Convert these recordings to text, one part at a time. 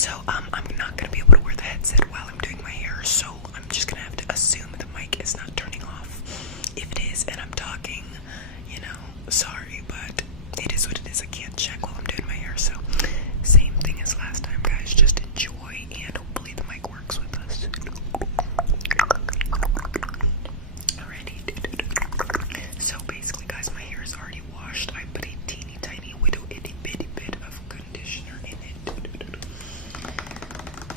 So I'm not gonna be able to wear the headset while I'm doing my hair, so I'm just gonna have to assume the mic is not turning off. If it is and I'm talking, you know, sorry, but it is what it is. I can't check while I'm doing my hair, so same thing as last time, guys. Just enjoy, and hopefully the mic works with us. Alrighty. So basically, guys, my hair is already washed. I put a teeny tiny little itty bitty bit of conditioner in it.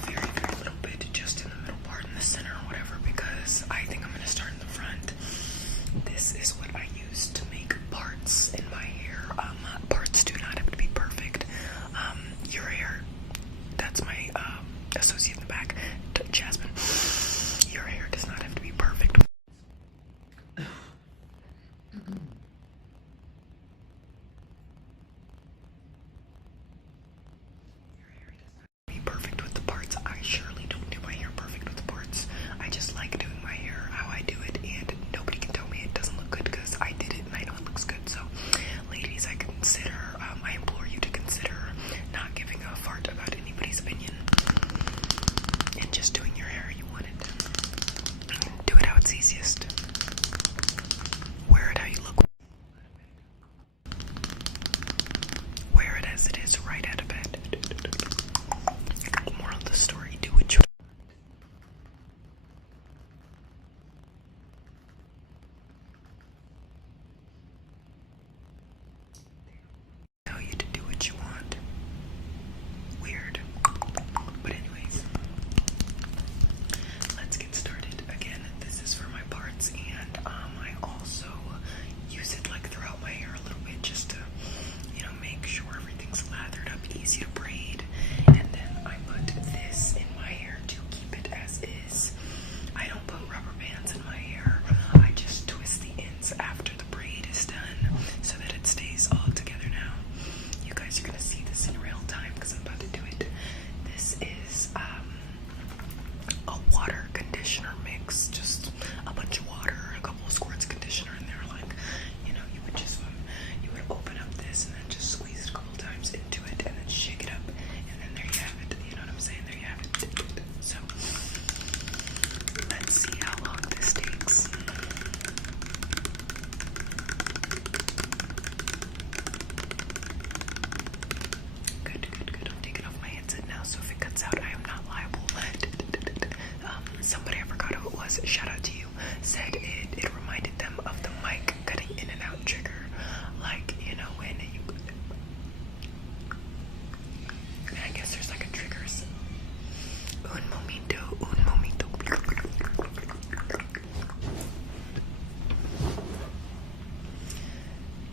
Very, very little bit, just in the middle part, in the center, or whatever, because I think I'm gonna start in the front. This is what I use to make parts in my hair. Parts do not have to be perfect. Your hair, that's my associate in the back, Jasmine. Your hair does not have to be perfect. Be perfect with the parts. I surely don't do my hair perfect with the parts. I just like doing my hair how I do it, and nobody can tell me it doesn't look good because I did it and I know it looks good. So, ladies, I implore you to consider not giving a fart about anybody's opinion and just doing your hair how you want it. Do it how it's easiest. Wear it how you look. Wear it as it is right out of bed. Moral of the story, do what you tell you to do what you want. Weird. But anyways, let's get started. Again, this is for my parts, and I also use it like throughout my hair a little bit just to, you know, make sure everything's lathered up, easy to braid. And then I put this in my hair to keep it as is. I don't put rubber bands in my hair. I just twist the ends after the braid is done so that it stays all together now. You guys are gonna see this in real time because I'm about to do it. This is a water conditioner mix, just a bunch of water, a couple of squirts of conditioner in there. Like, you know, you would open up this and then just squeeze it a couple times into it and then shake it up, and then there you have it. You know what I'm saying? There you have it. So let's see how long this takes. Good. I'm taking off my headset now, so if it cuts out, I am not liable. Somebody, I forgot who it was, shout out to you, said it reminded them of the mic cutting in and out trigger. Like, you know, when you, I guess there's like a trigger. So. Un momento.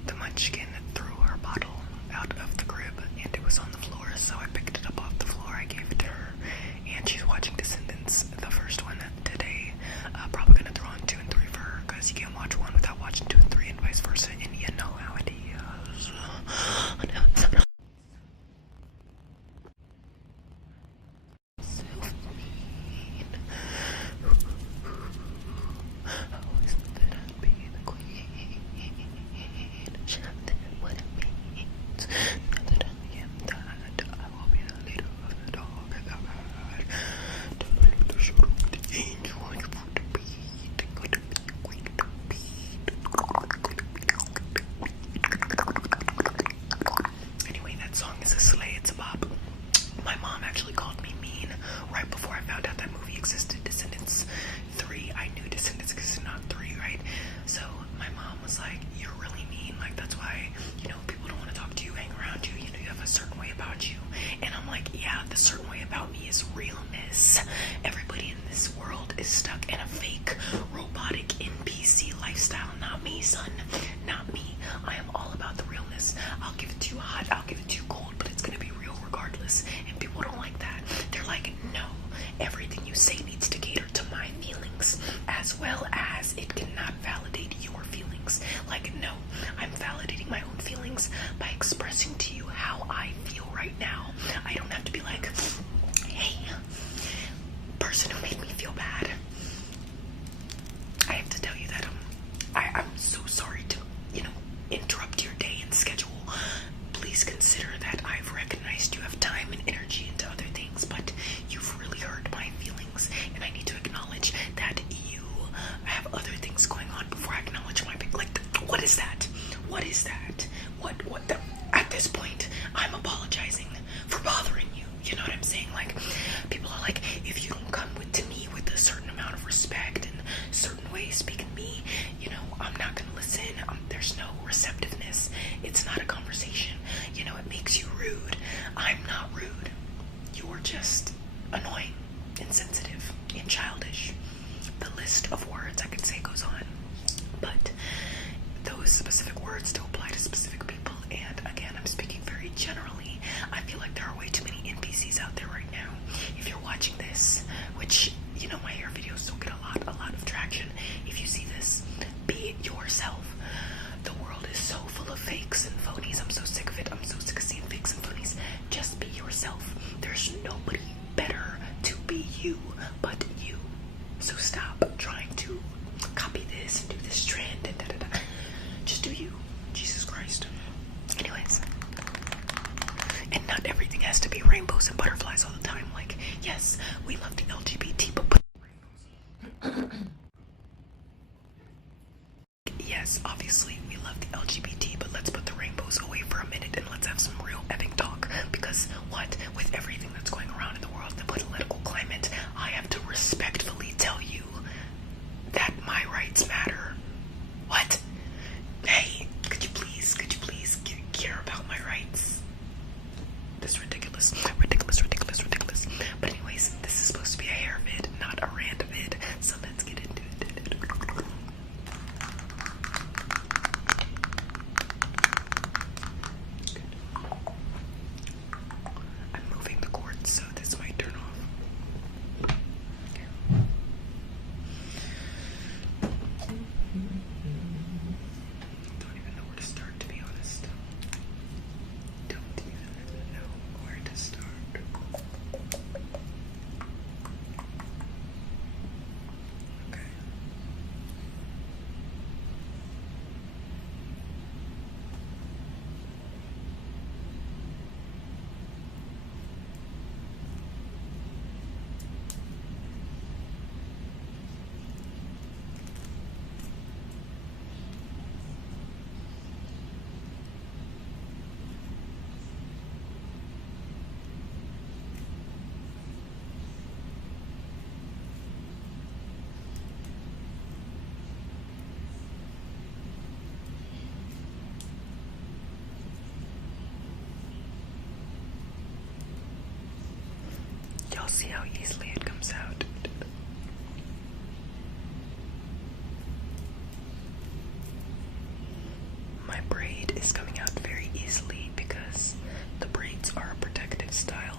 The munchkin threw her bottle out of the crib and it was on the floor, so I picked it up off the floor. I gave it to her, and she's watching Descendants, the first one today. Probably gonna throw on 2 and 3 for her because you can't watch one without watching 2 and 3 and vice versa, and you know how it is. Everybody in this world is stuck in a fake, robotic NPC lifestyle. Not me, son. Not me. I am all about the realness. I'll give it to you hot, I'll give it to you cold, but it's gonna be real regardless. And people don't like that. They're like, no, everything you say needs to cater to my feelings, as well as it cannot validate your feelings. Like, no, I'm validating my own feelings by expressing to you how I feel right now. I don't have to be like, hey, person who made me feel bad, I have to tell you that I'm so sorry to, you know, interrupt your day and schedule. Please consider that I've recognized you have time and energy into other things, What is that? What is that? What the, at this point, I'm apologizing for bothering you. You know what I'm saying? Like, people are like, if you don't come to me with a certain amount of respect and certain ways speaking to me, you know, I'm not gonna listen. There's no receptiveness. It's not a conversation. You know, it makes you rude. I'm not rude. You're just annoying, insensitive, and childish. The list of words I could say goes on, but those specific words do apply to specific people. And again, I'm speaking very generally. I feel like there are way too many NPCs out there right now. If you're watching this, which, you know, my hair videos still get a lot of traction. If you see this, be yourself. The world is so full of fakes and phonies. I'm so sick of it. I'm so sick of seeing fakes and phonies. Just be yourself. There's nobody better to be you but you. So stop trying to copy this and do this trend and da-da-da. Just do you. Jesus Christ. Anyways. And not everything has to be rainbows and butterflies all the time. Like, yes, we love the LGBT, but yes, obviously we love the LGBT, but let's put the rainbows away for a minute and let's have some real epic talk. Because what, with everything that's going around in the world, the political climate, I have to respectfully tell you that my rights matter. What? Hey, could you please care about my rights? This is ridiculous. But anyways, this is supposed to be a hair vid, not a rant vid. So let's get into it. I'm moving the cord, so this might turn off. Don't even know where to start, to be honest. Don't even know where to start. Okay. Y'all see how easily it comes out? My braid is coming out very easily because the braids are a protective style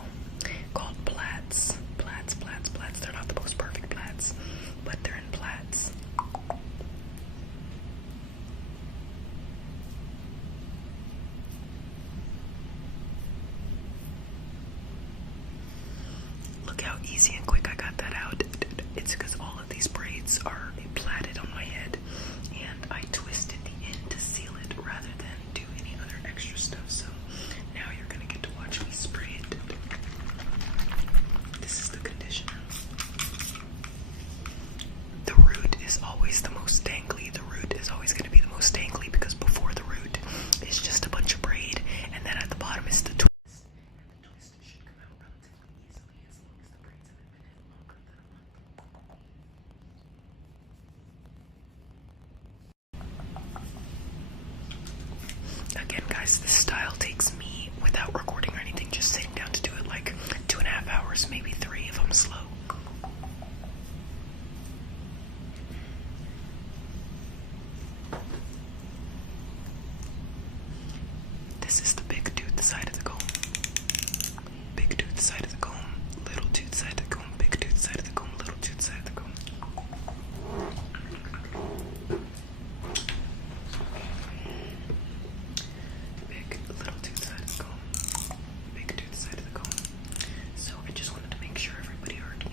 called plaits. Plaits. They're not the most perfect plaits, but they're in plaits. Look how easy and quick I got that out. It's because all of these braids are plaited on my head, and I twisted the end to seal it rather than do any other extra stuff. So now you're gonna get to watch me spray it. This is the conditioner. The root is always the most dangly. The root is always going to be the most dangly because before the root is just a bunch of braid, and then at the bottom is the twist. And the twist should come out relatively easily as long as the braids haven't been in longer than a month. Again, guys, this style takes me, without recording or anything, just sitting down to do it, like 2.5 hours, maybe 3 if I'm slow. This is the big tooth side of the comb. Big tooth side of the comb. Little tooth side of the comb. Big tooth side of the comb. Little tooth side of the comb. Big, little tooth side of the comb. Big tooth side of the comb. So I just wanted to make sure everybody heard.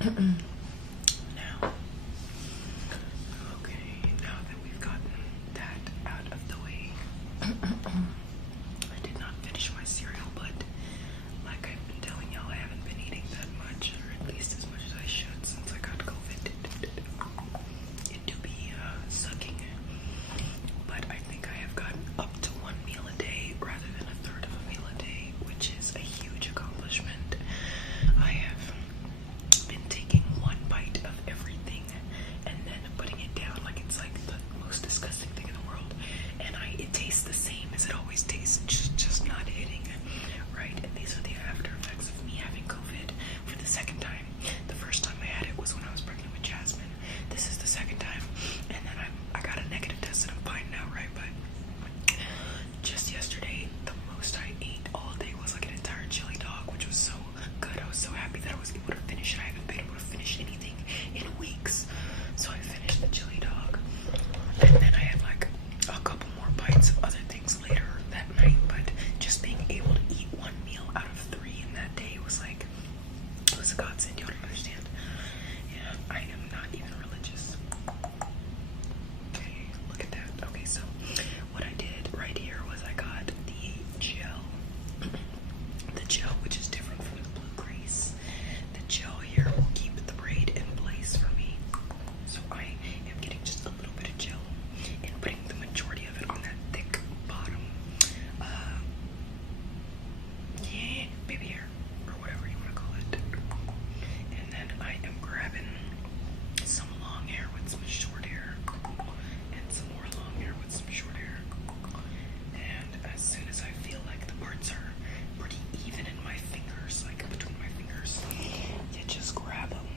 Now, okay, now that we've gotten that out of the way, I did not finish my cereal, but like I've been telling y'all, I haven't been eating that much, or at least as much as I should since I got COVID. It do be sucking, but I think I have gotten up to 1 meal a day rather than a third of a meal a day, which is a huge accomplishment. I have been taking one bite of everything and then putting it down like it's like the most disgusting thing in the world, and it tastes the same as it always tastes, just not hitting, right? And these are the after effects of me having COVID for the second time. The first time I had it was when I was pregnant with Jasmine. This is the second time, and then I got a negative test and I'm fine now, right? But just yesterday, the most I ate all day was like an entire chili dog, which was so good. I was so happy that I was able to finish it. I haven't been able to finish anything in weeks, so I finished the chili dog, and then I had like a couple more bites of other things later that night. But just being able to eat 1 meal out of 3 in that day was like, it was a godsend. You don't understand. Yeah, I am not even religious. Okay, look at that. Okay, so what I did right here was I got the gel. The gel, which is different from the blue grease. The gel here will keep the braid in place for me. So I am getting just a little bit of gel and putting the majority of it on that thick bottom, yeah, baby hair, or whatever you want to call it. And then I am grabbing some long hair with some short hair, and some more long hair with some short hair. And as soon as I feel like the parts are pretty even in my fingers, like between my fingers, you just grab them.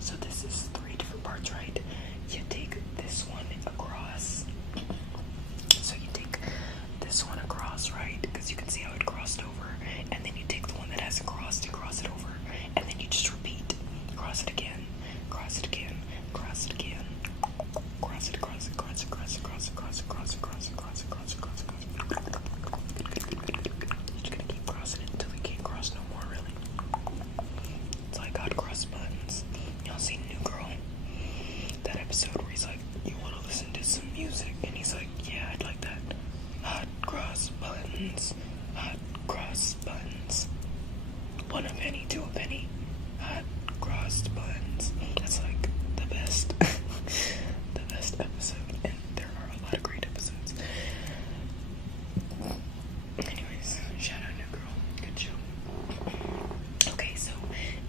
So this is 3 different parts, right? You take this one across. So you take this one across, right? Because you can see how it crossed over. And then you take the one that hasn't crossed and cross it over. And then you just repeat. Cross it again. Cross it again. Cross it again. Cross it, cross it, cross it, cross it, cross it, cross it, cross it, cross it, cross it, cross it, cross it, cross it. You're just gonna keep crossing it until you can't cross no more, really. It's like hot cross buttons. Y'all seen New Girl? That episode where he's like, you want to listen to some music? And he's like, yeah, I'd like that. Hot cross buttons. Hot cross buttons. 1 a penny, 2 a penny. Hot cross buttons. That's like the best. The best episode. And there are a lot of great episodes. Anyways, shout out New Girl. Good show. Okay, so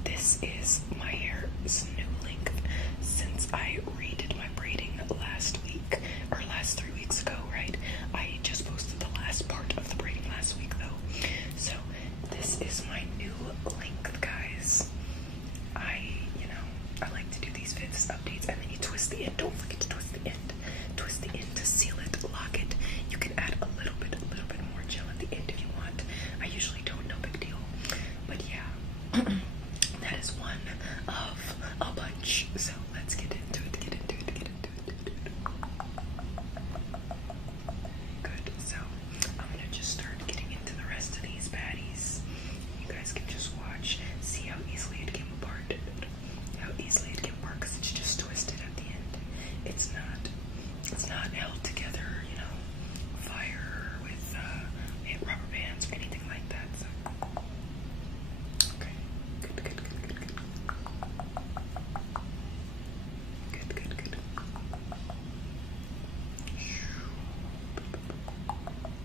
this is my hair's new length since I redid my braiding last week, or last 3 weeks ago, right? I just posted the last part of the braiding last week though. So this is my new length